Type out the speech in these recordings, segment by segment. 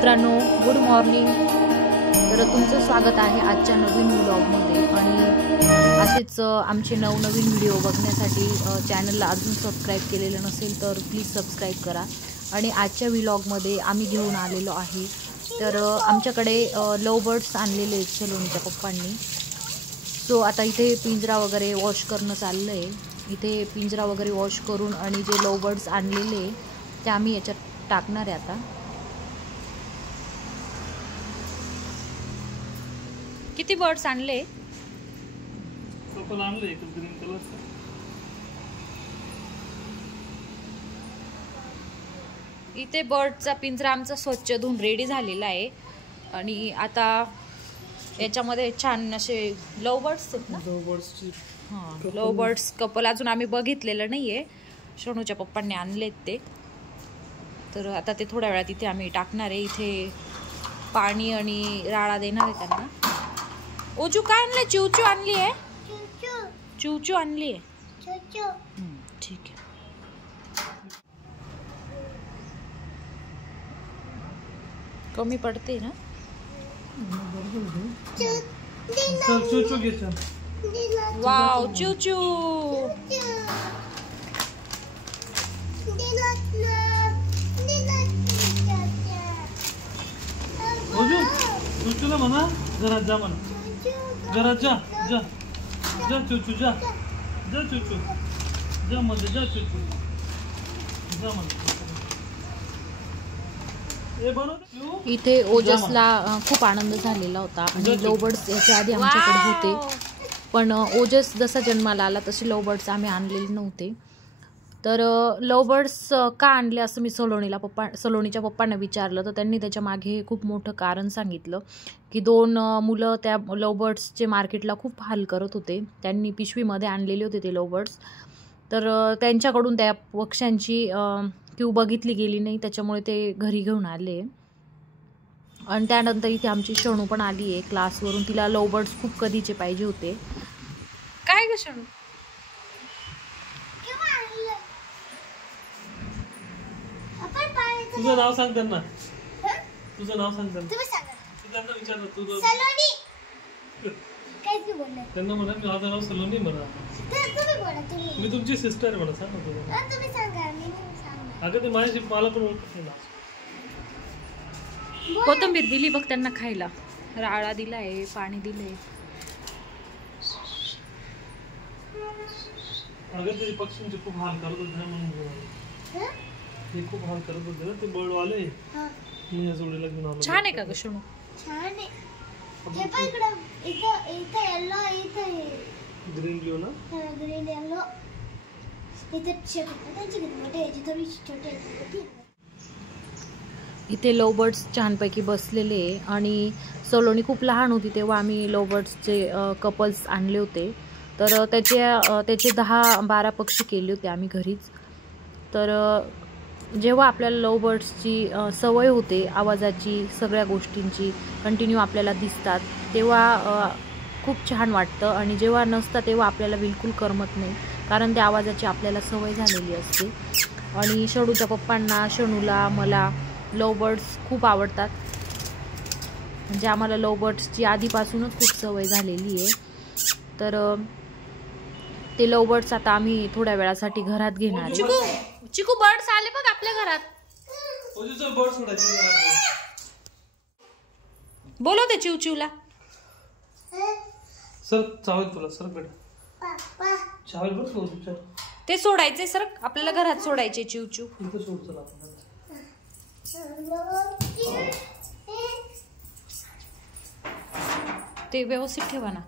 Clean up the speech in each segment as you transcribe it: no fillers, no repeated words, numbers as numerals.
मित्रांनो, good morning. तर तुमचं स्वागत आहे आजच्या नवीन व्लॉगमध्ये आणि असेच आमचे नवनवीन व्हिडिओ बघण्यासाठी चॅनलला अजून सबस्क्राईब केलेलं नसेल तर प्लीज सबस्क्राईब करा। आणि आजच्या व्लॉगमध्ये आम्ही घेऊन आलेलो आहे तर आमच्याकडे लव बर्ड्स आणलेले आहेत सलोनीच्या पप्पांनी। सो आता इथे पिंजरा वगैरे वॉश करणं चाललं आहे। इथे पिंजरा वगैरे वॉश करून आणि जे लव बर्ड्स आणलेले ते आम्ही याच्यात टाकणार आहे आता। किती बर्ड्स आणले? कपल आणले एक ग्रीन कलरचा। इथे बर्डचा पिंजरा आमचा स्वच्छ धुवून रेडी झालेला आहे आणि आता याच्यामध्ये छान असे लव बर्ड्स आहेत ना। लव बर्ड्सची हां, लव बर्ड्स कपल अजून आम्ही बघितलेलं नाहीये, शनूच्या पप्पांनी आणलेत ते। तर आता ते थोड्या वेळात इथे आम्ही टाकणार आहे। इथे पाणी आणि राळा देणार आहे त्यांना। ओजू काय आणले? चिवचू आणली आहे। चिवचू आणली आहे। ठीक आहे। कमी पडते ना? चल चूचू घे चल। वाव, चिवचू। ओजू चूचूला म्हणा घरात जा म्हणा। घरात जा जा जा चूचू जा जा चूचू जा मध्ये जा चूचू जा म्हणा। इथे ओजसला खूप आनंद झालेला होता आणि लव बर्ड्स याच्या आधी आमच्याकडे होते, पण ओजस जसा जन्माला आला तसे लव बर्ड्स आम्ही आणलेले नव्हते। तर लव बर्ड्स का आणले असं मी सलोनीच्या पप्पांना विचारलं तर त्यांनी त्याच्या मागे खूप मोठं कारण सांगितलं की 2 मुलं त्या लव बर्ड्सचे मार्केटला खूप हाल करत होते। त्यांनी पिशवीमध्ये आणलेले होते ते लव बर्ड्स, तर त्यांच्याकडून त्या पक्ष्यांची क्यू बघितली गेली नाही, त्याच्यामुळे ते घरी घेऊन आले। आणि त्यानंतर इथे आमची शनू पण आली आहे क्लासवरून। तिला लव बर्ड्स खूप कधीचे पाहिजे होते। काय ग शनू? तुझं नाव सांग त्यांना। तुझं नाव सांग त्यांना। त्यांना विचार तुझं त्यांना म्हणा मी माझं नाव सलोनी म्हणा। मी तुमची सिस्टर म्हणा। सांग ना। अगं ते माझ्याशी मला पण ओळखत नाही ना। कोथिंबीर दिली बघ त्यांना खायला, राळा दिलाय, पाणी दिलंय। अगं ते पक्ष्यांचे खूप हाल करत होते ना म्हणून ते खूप हाल करत होते ना ते बर्डवाले। मी या जोडीला घेऊन आलो। छान आहे का ग शनू? छान आहे। हे पण इथं येलो इथं ग्रीन ब्लू ना। ग्रीन येलो इथं छोटे मोठे थोडी छोटे। इथे लव बर्ड्स छानपैकी बसलेले आणि सलोनी खूप लहान होती तेव्हा आम्ही लव बर्ड्सचे कपल्स आणले होते। तर त्याचे 10-12 पक्षी केले होते आम्ही घरीच। तर जेव्हा आपल्याला लव बर्ड्सची सवय होते, आवाजाची, सगळ्या गोष्टींची कंटिन्यू आपल्याला दिसतात, तेव्हा खूप छान वाटतं। आणि जेव्हा नसतं तेव्हा आपल्याला बिलकुल करमत नाही, कारण त्या आवाजाची आपल्याला सवय झालेली असते। आणि शनूच्या पप्पांना, शनूला, मला लव बर्ड्स खूप आवडतात। म्हणजे आम्हाला लव बर्ड्सची आधीपासूनच खूप सवय झालेली आहे। तर ते लव बर्ड्स आता आम्ही थोड्या वेळासाठी घरात घेणार आहे। चिकू बर्ड्स आले बघ आपल्या घरात। बोलवते चिवचिवला। सर चावल तुला सर बेटा चावल बघ सोड ते सोडायचे सर, आपल्याला घरात सोडायचे चिवचू। इथं सोड चला आपण। ते व्यवस्थित ठेवा ना।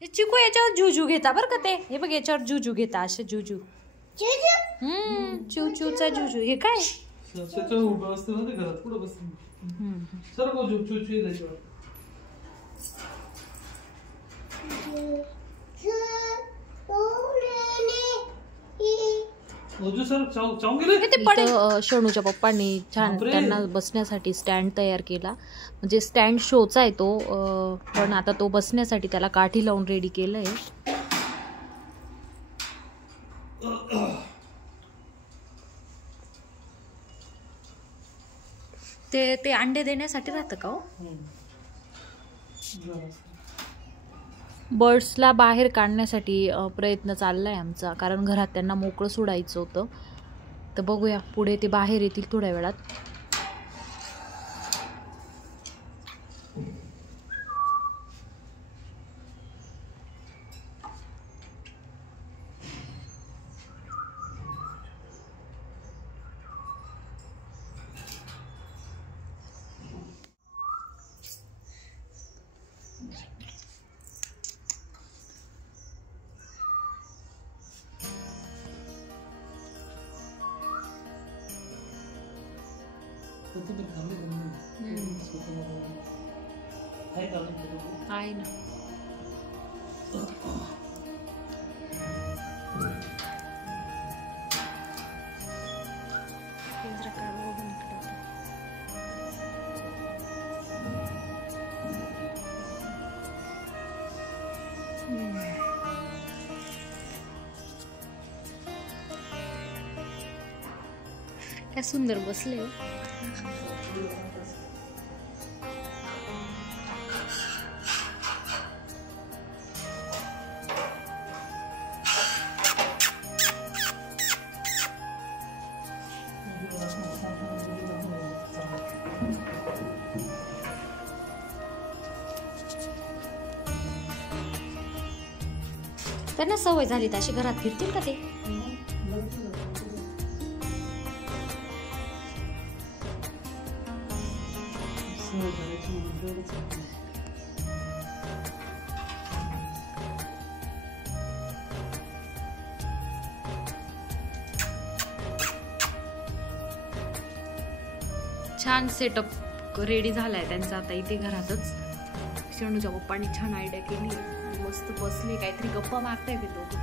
हे चिकू याच्यावर जुजू घेता बरं का ते, हे बघ याच्यावर जुजू घेता, असे जुजू। चिवचूचा जुजू। हे काय त्याच्यावर उभं असते ना ते घरात पुढे बसते। सर गो चूचू त्याच्यावर। शनूच्या पप्पांनी छान त्यांना बसण्यासाठी स्टँड तयार केला, म्हणजे स्टँड शोचा आहे तो, पण आता तो बसण्यासाठी त्याला काठी लावून रेडी केलंय। ते अंडे देण्यासाठी राहतं का हो? बर्ड्सला बाहेर काढण्यासाठी प्रयत्न चाललाय आमचा, कारण घरात त्यांना मोकळं सोडायचं होतं. तर बघूया पुढे ते बाहेर येतील थोड्या वेळात. आहे ना. काय सुंदर बसले. त्यांना सवय झाली तर अशी घरात फिरतील का ते? छान सेटअप रेडी झालाय त्यांचा आता इथे घरातच. शणूच्या पप्पांनी छान आयडिया केली, मस्त बसले काहीतरी गप्पा मारताय ते दोघं.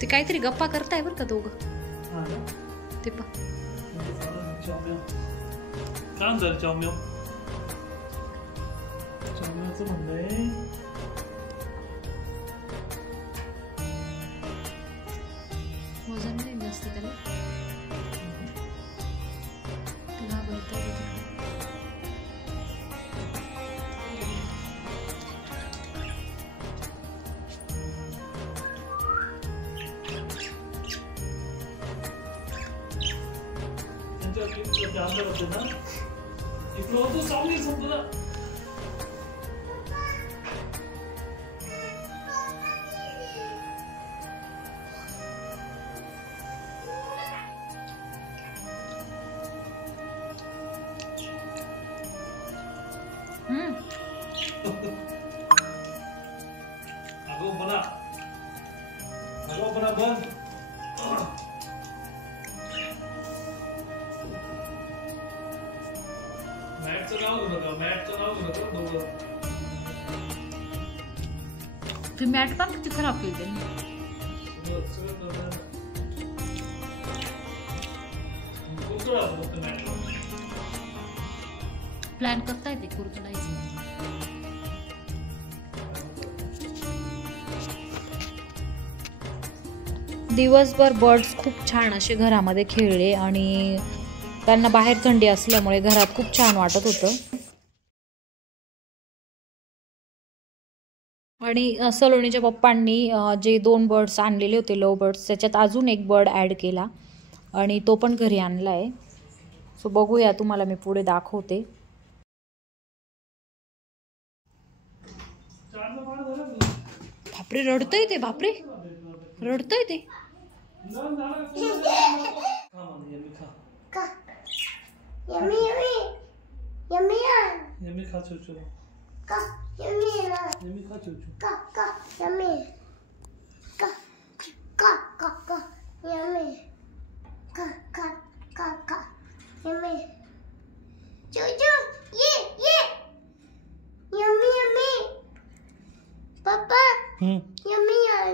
ते काहीतरी गप्पा करताय बरं का दोघं. ते पा काम झालं चावम्याचं म्हणलंय. वजन नाही जास्त त्याला. इकडं होतो सावली संपला. अगोपणा बंद. ती मॅट पण किती खराब केली त्यांनी. प्लॅन करता येते कुरतडायचं. दिवसभर बर्ड्स खूप छान असे घरामध्ये खेळले आणि त्यांना बाहेर थंडी असल्यामुळे घरात खूप छान वाटत होतं. आणि सलोनीच्या पप्पांनी जे 2 बर्ड्स आणलेले होते लव बर्ड्स, त्याच्यात अजून एक बर्ड ॲड केला आणि तो पण घरी आणला आहे. सो बघूया, तुम्हाला मी पुढे दाखवते. बापरे रडतंय ते, बापरे रडतंय ते. यम्मी खा चूचू. यम्मी खा चूचू.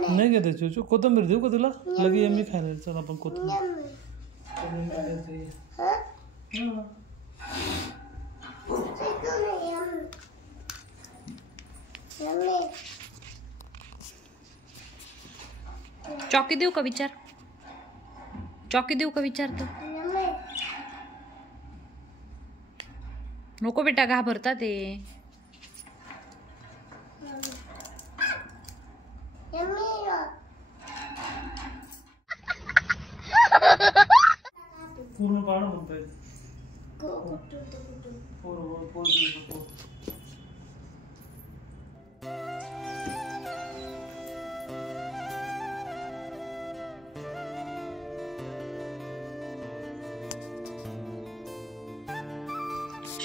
नाही घेते चूचू. कोथिंबीर देऊ का तुला? लगे यम्मी खायला. चल आपण कोथिंबीर. चॉकी देऊ का विचार? चॉकी देऊ का विचारतो? नको बेटा, घाबरता ते. पूर्ण पाडं म्हणताय.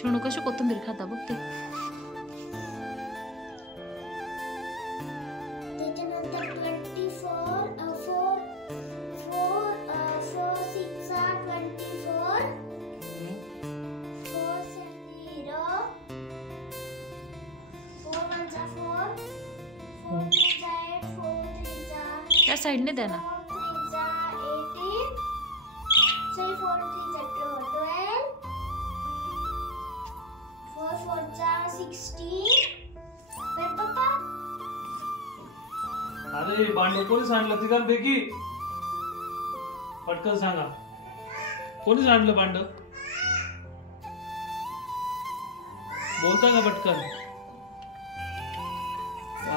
शोणू कशी कोथिंबीर खाता बघ ते. त्याच्यानंतर 24 त्या साईडने द्या ना. 16. पप्पा अरे भांड कोणी सांडलं तिघांपैकी? पटकन सांगा, कोणी सांडलं भांड? बोलता का पटकन?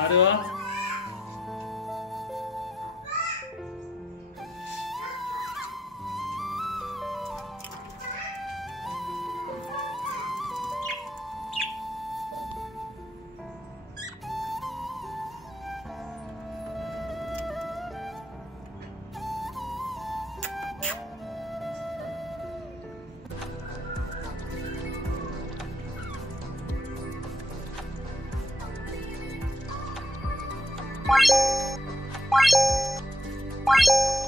अरे वा. Bye.